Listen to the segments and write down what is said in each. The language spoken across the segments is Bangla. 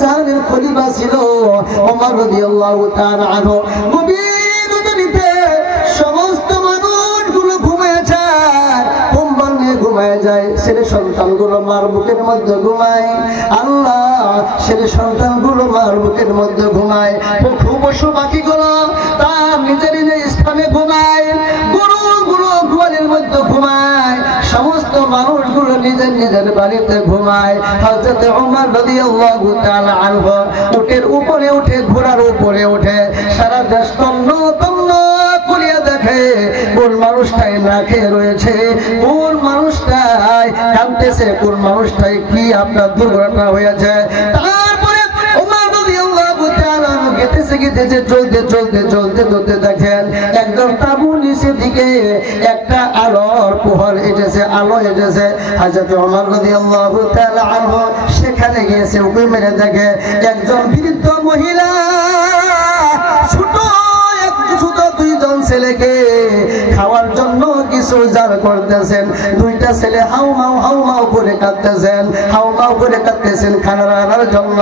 জাহানের খলিফা ছিল ওমর রাদিয়াল্লাহু তাআলা আনহু। গভীর রাতে সমস্ত মানুষগুলো ঘুমিয়ে যায়, কম্বল নিয়ে ঘুমিয়ে যায়, ছেলে সন্তানগুলো মার বুকের মধ্যে ঘুমায়। আল্লাহ, ছেলে সন্তানগুলো মার বুকের মধ্যে ঘুমায়, পশু পাখিগুলো তার নিজের নিজের স্থানে ঘুমায়, গরুগুলো গোয়ালের মধ্যে ঘুমায়, সমস্ত মানুষগুলো নিজের নিজের বাড়িতে ঘুমায়। হযরত ওমর রাদিয়াল্লাহু তাআলা আনহু উটের উপরে উঠে, ঘোড়ার উপরে উঠে সারা দেশ তন্ন তন্ন করিয়া দেখে কোন মানুষটাই না খেয়ে রয়েছে, কোন মানুষটাই কাঁদতেছে, কোন মানুষটাই কি আপনার দুর্ঘটনা হয়েছে। তারপরে ওমর রাদিয়াল্লাহু তাআলা গেতেছে গেতেছে চলতে চলতে চলতে চলতে দেখেন একদম তাঁবুর নিচের দিকে একটা আলোর পোহর এসেছে, আলো এসেছে। হযরত ওমর রাদিয়াল্লাহু তাআলা আনহু সেখানে গিয়েছে, উকি মেরে দেখে একজন বৃদ্ধ মহিলা ছোট দুইজন ছেলেকে খাওয়ার জন্য কিছু জার করতেছেন। দুইটা ছেলে হাউমাউ করে কাঁদতেছেন, হাউমাউ করে কাঁদতেছেন খানা আনার জন্য।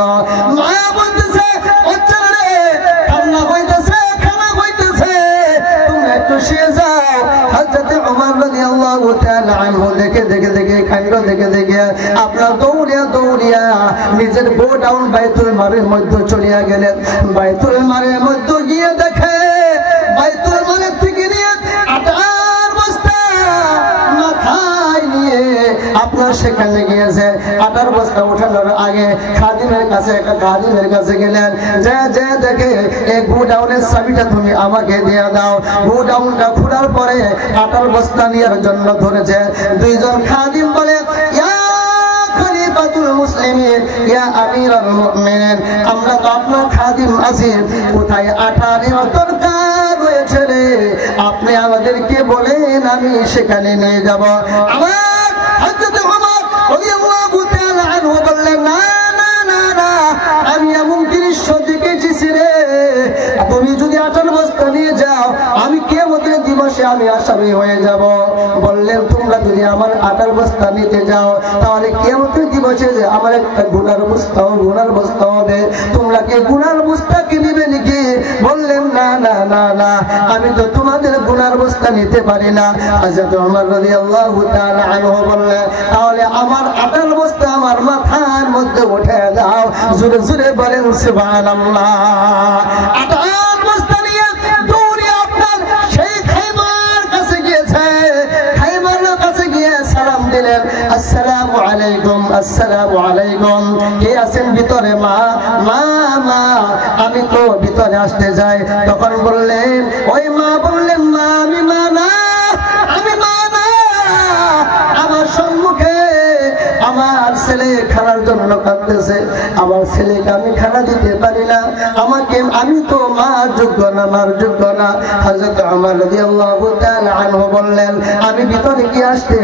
মা বলতেছে, বাচ্চারা রে, খানা হইতেছে, খানা হইতেছে, তুমি একটু শুয়ে যাও। হযরত ওমর রাদিয়াল্লাহু তাআলা আনহু দেখে কাণ্ড দেখে আপনার দৌড়িয়া নিজের গোডাউন বাইতুল মালের মধ্যে চলিয়া গেলেন। বাইতুল মালের মধ্যে গিয়ে দেখে বাইতুল মালের থেকে নিয়ে আটার বস্তা মাথায় নিয়ে আপনার সেখানে গিয়েছে। আটার বস্তা ওঠানোর আগে খাদিমের কাছে গেলেন, যে দেখে এই গোডাউনের চাবিটা তুমি আমাকে দিয়ে দাও। গোডাউনটা খোলার পরে আটার বস্তা নেওয়ার জন্য ধরেছে। দুইজন খাদিম বলে, ইয়া খলিফাতুল মুসলিমিন, ইয়া আমিরুল মুমিনিন, আমরা তো আপনার খাদিম আছি, কোথায় আটা নেওয়ার দরকার রয়েছে রে, আপনি আমাদেরকে বলেন, আমি সেখানে নিয়ে যাব। আমার হযরত ওমর রাদিয়াল্লাহু তাআলা আনহু বললেন, না না না না, আমি এমন দৃশ্য দেখেছি রে, তুমি যদি আটার বস্তা নিয়ে যাও আমি কিয়ামতের দিবসে আমি আসামি হয়ে যাব। বললেন, তোমরা যদি আমার আটার বস্তা নিতে যাও তাহলে কিয়ামতের দিবসে যে আমার একটা গুনার বস্তা হবে, তোমরা কি গুনার বস্তা কি নিবে নাকি? বললেন, না না না না, আমি তো তোমাদের গুনার বস্তা নিতে পারি না। হযরত ওমর রাদিয়াল্লাহু তাআলা আনহু বললেন, তাহলে আমার আটার বস্তা আমার মাথার মধ্যে উঠে দাও। জোরে জোরে বলেন সুবহানাল্লাহ। আটার বস্তা নিয়ে দৌড়ে আপনার সেই খাইবার কাছে গিয়েছে। খাইবারের কাছে গিয়ে সালাম দিলেন, আসসালামু আলাইকুম, আসসালামু আলাইকুম, কে আছেন ভিতরে? মা মা মা, আমি তো ভিতরে আসতে যাই। তখন বললেন, ওই মা বললেন, মা আমি মা না, আমি মা না, আমার সম্মুখে আমার ছেলে খানার জন্য কাঁদতেছে, আমার ছেলেকে আমি খানা দিতে পারি না, আমি তো মার যোগ্য না, মার যোগ্য না। হযরত ওমর রাদিয়াল্লাহু তাআলা আনহু বললেন, আমি ভিতরে কি আসতে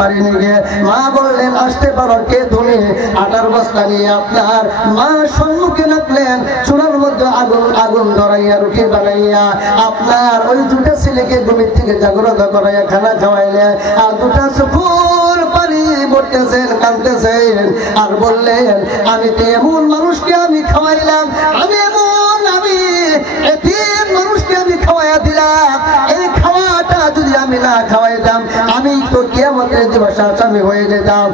পারিনি গিয়ে? মা বললেন, আসতে পারো। কে তুমি? আটার বস্তা নিয়ে আপনার মা সম্মুখে রাখলেন, চুলার মধ্যে আগুন ধরাইয়া রুটি বানাইয়া আপনার ওই দুটা ছেলেকে ঘুমের থেকে জাগ্রত করাইয়া খানা খাওয়াইলেন, আর দুটা চোখের পানি পড়তেছেন, কাঁদতেছেন, আর বললেন, আমি তো এমন মানুষকে আমি খাওয়াইলাম, আমি এতিম মানুষকে আমি খাওয়াইয়া দিলাম, এই খাওয়াটা যদি আমি না খাওয়াইতাম আমি তো কিয়ামতের দিবসে আসামি হয়ে যেতাম।